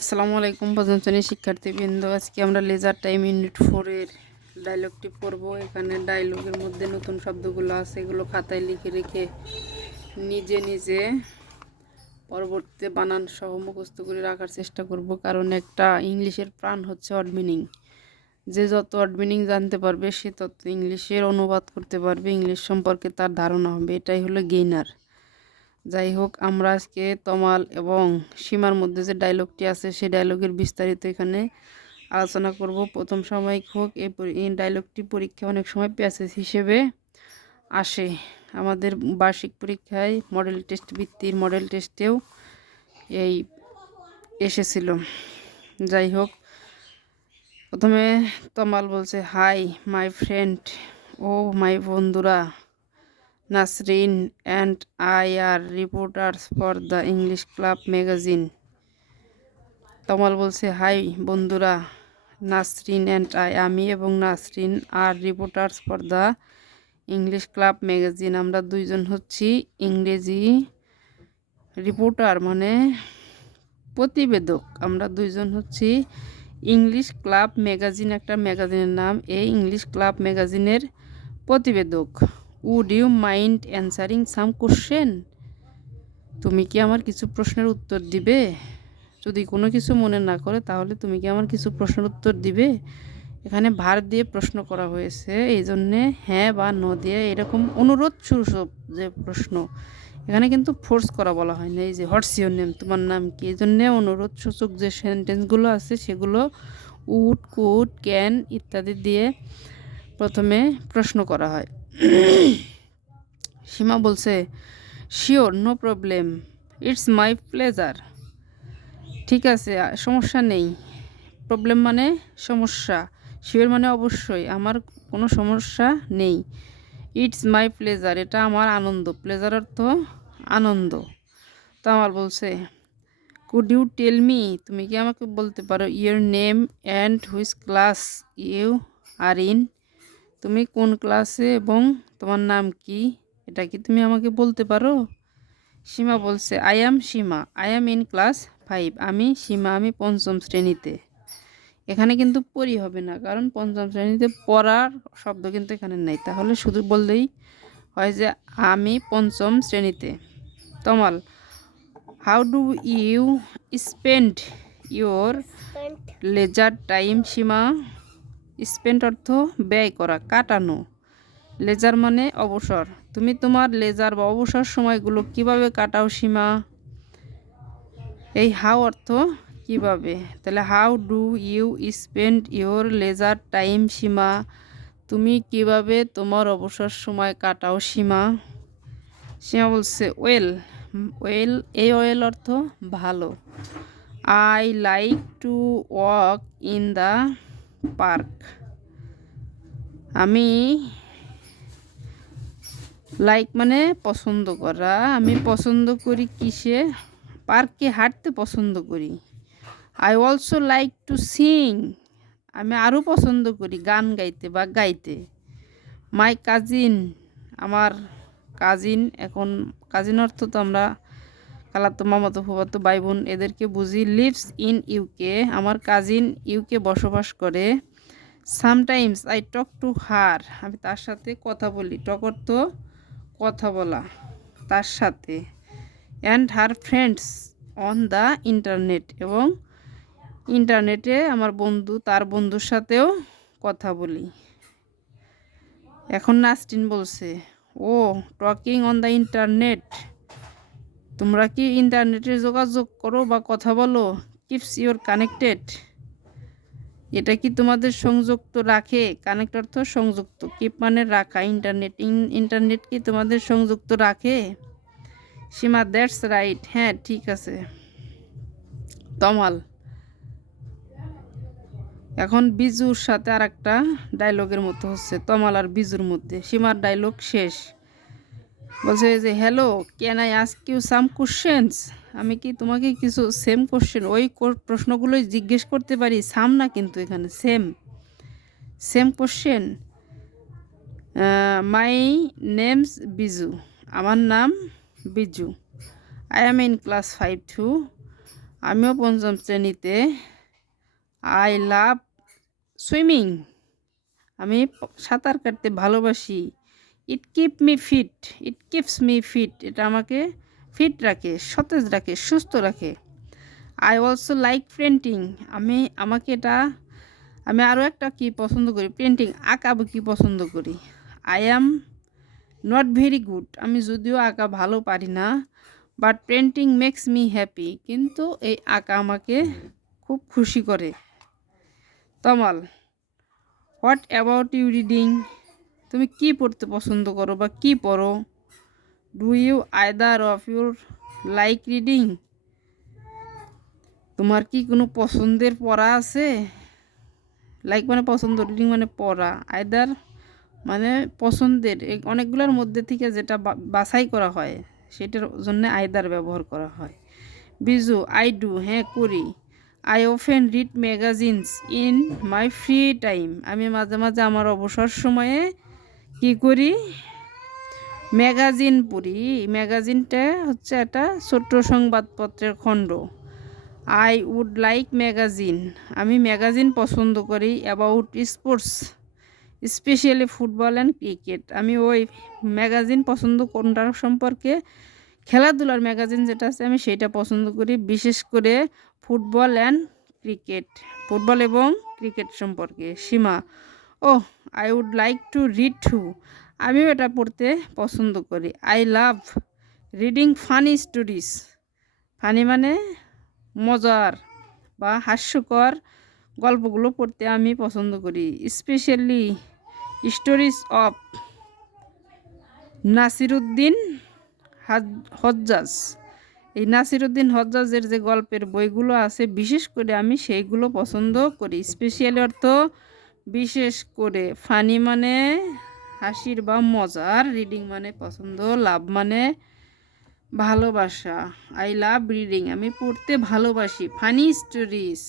আসসালামু আলাইকুম পঞ্চম শিক্ষার্থীবৃন্দ, আজকে আমরা লেজার টাইম ইউনিট 4 এর ডায়লগটি পড়ব। এখানে ডায়লগের মধ্যে নতুন শব্দগুলো আছে, এগুলো খাতায় লিখে রেখে নিজে নিজে পরবর্তীতে বানান সহ মুখস্থ করে রাখার চেষ্টা করব। কারণ একটা ইংলিশের প্রাণ হচ্ছে ওয়ার্ড মিনিং। যে যত ওয়ার্ড মিনিং জানতে পারবে সে তত ইংলিশের অনুবাদ করতে পারবে, ইংলিশ সম্পর্কে তার ধারণা হবে। এটাই হলো গেইনার। যাই হোক, আমরা আজকে তমাল এবং সীমার মধ্যে যে ডায়লগটি আছে সেই ডায়লগের বিস্তারিত এখানে আলোচনা করব। প্রথম সাময়িক হোক, এই ডায়লগটি পরীক্ষায় অনেক সময় প্যাসেজ হিসেবে আসে। আমাদের বার্ষিক পরীক্ষায় মডেল টেস্ট ভিত্তির মডেল টেস্টেও এই এসেছিল। যাই হোক, প্রথমে তমাল বলছে, হাই মাই ফ্রেন্ড, ও মাই বন্ধুরা, Nasreen and I are reporters for the English Club magazine. তমাল বলছে, হাই বন্ধুরা, নাসরিন অ্যান্ড আমি এবং নাসরিন আর reporters for the English club magazine. আমরা দুইজন হচ্ছি ইংরেজি রিপোর্টার মানে প্রতিবেদক। আমরা দুইজন হচ্ছি ইংলিশ ক্লাব ম্যাগাজিন, একটা ম্যাগাজিনের নাম। এই ইংলিশ ক্লাব ম্যাগাজিনের প্রতিবেদক। Would you mind answering some question? তুমি কি আমার কিছু প্রশ্নের উত্তর দিবে? যদি কোনো কিছু মনে না করে তাহলে তুমি কি আমার কিছু প্রশ্নের উত্তর দিবে? এখানে ভার দিয়ে প্রশ্ন করা হয়েছে, এই জন্যে হ্যাঁ বা ন দিয়ে এরকম অনুরোধ সূচক যে প্রশ্ন, এখানে কিন্তু ফোর্স করা বলা হয় না। এই যে হোয়াটস ইউর নেম, তোমার নাম কি, এই জন্যে অনুরোধ সূচক যে সেন্টেন্সগুলো আছে সেগুলো উড, কুড, ক্যান ইত্যাদি দিয়ে প্রথমে প্রশ্ন করা হয়। সীমা বলছে, sure, no problem, it's my pleasure. ঠিক আছে, সমস্যা নেই। প্রবলেম মানে সমস্যা, শিওর মানে অবশ্যই, আমার কোনো সমস্যা নেই। ইটস মাই প্লেজার, এটা আমার আনন্দ। প্লেজার অর্থ আনন্দ। তামাল বলছে, কুড ইউ টেল মি, তুমি কি আমাকে বলতে পারো, your name and which class you are in, তুমি কোন ক্লাসে এবং তোমার নাম কি, এটা কি তুমি আমাকে বলতে পারো? সীমা বলছে, I am Seema, I am in class 5, আমি সীমা, আমি পঞ্চম শ্রেণীতে। এখানে কিন্তু পড়ি হবে না, কারণ পঞ্চম শ্রেণীতে পড়ার শব্দ কিন্তু এখানে নেই। তাহলে শুধু বললেই হয় যে আমি পঞ্চম শ্রেণীতে। Tamal, how do you spend your leisure time? Seema, spend অর্থ ব্যয় করা, কাটানো। লেজার মানে অবসর। তুমি তোমার লেজার বা অবসর সময়গুলো কিভাবে কাটাও সীমা? এই হাউ অর্থ কিভাবে, তাহলে how do you spend your leisure time Seema, তুমি কিভাবে তোমার অবসর সময় কাটাও সীমা? সীমা বলছে, ওয়েল, ওয়েল, এই ওয়েল অর্থ ভালো। I like to walk in the park, আমি লাইক মানে পছন্দ করা, আমি পছন্দ করি কিসে? পার্কে হাঁটতে পছন্দ করি। I also like to Singh, আমি আরও পছন্দ করি গান গাইতে বা গাইতে। মাই কাজিন, আমার কাজিন, এখন কাজিন অর্থ তো আমরা খালাতো মামাতো ফুফাতো ভাই বোন এদেরকে বুঝি। লিভস ইন ইউকে, আমার কাজিন ইউকে বসবাস করে। Sometimes I talk to her, আমি তার সাথে কথা বলি। টক অর্থ কথা বলা, তার সাথে। And her friends on the internet, এবং ইন্টারনেটে আমার বন্ধু, তার বন্ধুর সাথেও কথা বলি। এখন নাসরিন বলছে, ও টকিং অন দ্য ইন্টারনেট, তোমরা কি ইন্টারনেটে যোগাযোগ করো বা কথা বলো? কিপস ইউর কানেক্টেড, এটা কি তোমাদের সংযুক্ত রাখে? কানেক্ট অর্থ সংযুক্ত, কিপ মানে রাখা। ইন্টারনেট, ইন্টারনেট কি তোমাদের সংযুক্ত রাখে? সীমা, দ্যাটস রাইট, হ্যাঁ ঠিক আছে। তমাল, এখন বিজুর সাথে আর একটা ডায়লগের মতো হচ্ছে, তমাল আর বিজুর মধ্যে। সীমার ডায়লগ শেষ, বলছে যে, hello, can I ask you some questions, আমি কি তোমাকে কিছু সেম কোশ্চেন, ওই প্রশ্নগুলোই জিজ্ঞেস করতে পারি। সাম না কিন্তু এখানে same, same question. My name's Biju, আমার নাম Biju. I am in class 5 too, আমিও পঞ্চম শ্রেণীতে। আই লাভ সুইমিং, আমি সাঁতার কাটতে ভালোবাসি। ইট কিপস মি ফিট, এটা আমাকে ফিট রাখে, সতেজ রাখে, সুস্থ রাখে। আই অলসো লাইক পেন্টিং, আমি আরও একটা কি পছন্দ করি, পেন্টিং আঁকাবুকি পছন্দ করি। I am not very good, আমি যদিও আঁকা ভালো পারি না, but painting makes me happy, কিন্তু এই আঁকা আমাকে খুব খুশি করে। Tamal, what about you reading, তুমি কি পড়তে পছন্দ করো বা কি পড়ো? Do you either of your like reading, তোমার কি কোনো পছন্দের পড়া আছে? লাইক মানে পছন্দ, রিডিং মানে পড়া, আইদার মানে পছন্দের অনেকগুলোর মধ্যে থেকে যেটা বাছাই করা হয় সেটার জন্য আইদার ব্যবহার করা হয়। বিজু, আই ডু, হ্যাঁ করি। I often read magazines in my free time, আমি মাঝে মাঝে আমার অবসর সময়ে কি করি, ম্যাগাজিন পড়ি। ম্যাগাজিনটা হচ্ছে একটা ছোট্ট সংবাদপত্রের খণ্ড। আই উড লাইক ম্যাগাজিন, আমি ম্যাগাজিন পছন্দ করি। About sports specially football and cricket, আমি ওই ম্যাগাজিন পছন্দ কোনটার সম্পর্কে, খেলাধুলার ম্যাগাজিন যেটা আছে আমি সেইটা পছন্দ করি, বিশেষ করে ফুটবল অ্যান্ড ক্রিকেট, ফুটবল এবং ক্রিকেট সম্পর্কে। Seema, oh I would like to read too, আমিও এটা পড়তে পছন্দ করি। I love reading funny stories, funny মানে মজার বা হাস্যকর গল্পগুলো পড়তে আমি পছন্দ করি। Specially stories of Nasiruddin Hajjaj, এই নাসিরুদ্দিন হজ্জাজের যে গল্পের বইগুলো আছে বিশেষ করে আমি সেইগুলো পছন্দ করি। স্পেশালি অর্থ বিশেষ করে, ফানি মানে হাসির বা মজার, রিডিং মানে পছন্দ, লাভ মানে ভালোবাসা। আই লাভ রিডিং, আমি পড়তে ভালোবাসি। Funny stories